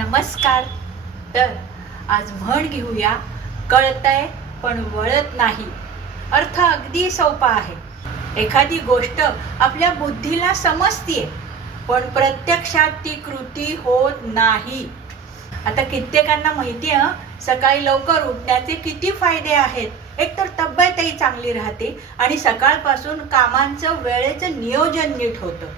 नमस्कार. तर आज म्हण घेऊया, कळतंय पण वळत नाही. अर्थ अगदी सोपा आहे. एखादी गोष्ट आपल्या बुद्धीला समजतीये, पण प्रत्यक्षात ती कृती होत नाही. आता कित्येकांना माहिती आहे सकाळी लवकर उठण्याचे किती फायदे आहेत. एकतर तब्येतही चांगली राहते आणि सकाळपासून कामांचं वेळेचं नियोजन नीट होतं.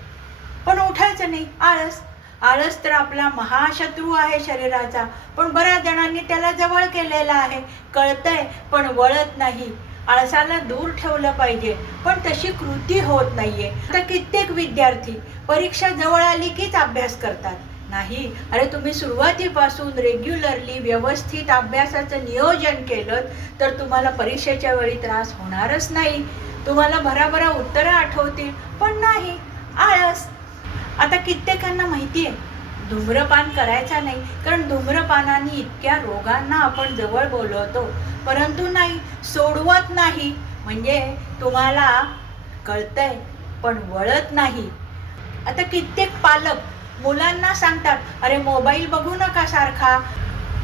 पण उठायचं नाही, आळस. आळस तर आपला महाशत्रू आहे शरीराचा, पण बऱ्याच जणांनी त्याला जवळ केलेला आहे. कळतंय पण वळत नाही. आळसाला दूर ठेवलं पाहिजे, पण तशी कृती होत नाहीये. आता कित्येक विद्यार्थी परीक्षा जवळ आली कीच अभ्यास करतात. नाही, अरे तुम्ही सुरुवातीपासून रेग्युलरली व्यवस्थित अभ्यासाचं नियोजन केलं तर तुम्हाला परीक्षेच्या वेळी त्रास होणारच नाही. तुम्हाला भराभरा उत्तरं आठवतील, पण नाही, आळस. आता कित्येकांना माहिती आहे धूम्रपान करायचा नाही, कारण धूम्रपानाने इतक्या रोगांना आपण जवळ बोलवतो, परंतु नाही, सोडवत नाही. म्हणजे तुम्हाला कळतंय पण वळत नाही. आता कित्येक पालक मुलांना सांगतात, अरे मोबाईल बघू नका सारखा,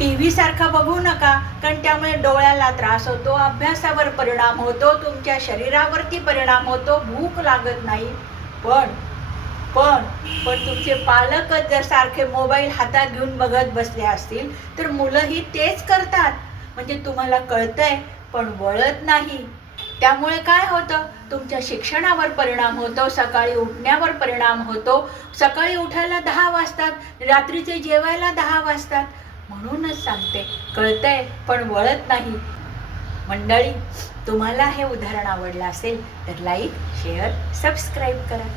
TV सारखा बघू नका, कारण त्यामुळे डोळ्याला त्रास होतो, अभ्यासावर परिणाम होतो, तुमच्या शरीरावरती परिणाम होतो, भूक लागत नाही. पण पण पण तुमचे पालकच जर सारखे मोबाईल हातात घेऊन बघत बसले असतील तर मुलंही तेच करतात. म्हणजे तुम्हाला कळतंय पण वळत नाही. त्यामुळे काय होतं, तुमच्या शिक्षणावर परिणाम होतो, सकाळी उठण्यावर परिणाम होतो. सकाळी उठायला 10 वाजतात, रात्रीचे जेवायला 10 वाजतात. म्हणूनच सांगते, कळतंय पण वळत नाही. मंडळी, तुम्हाला हे उदाहरण आवडलं असेल तर लाईक, शेअर, सबस्क्राईब करा.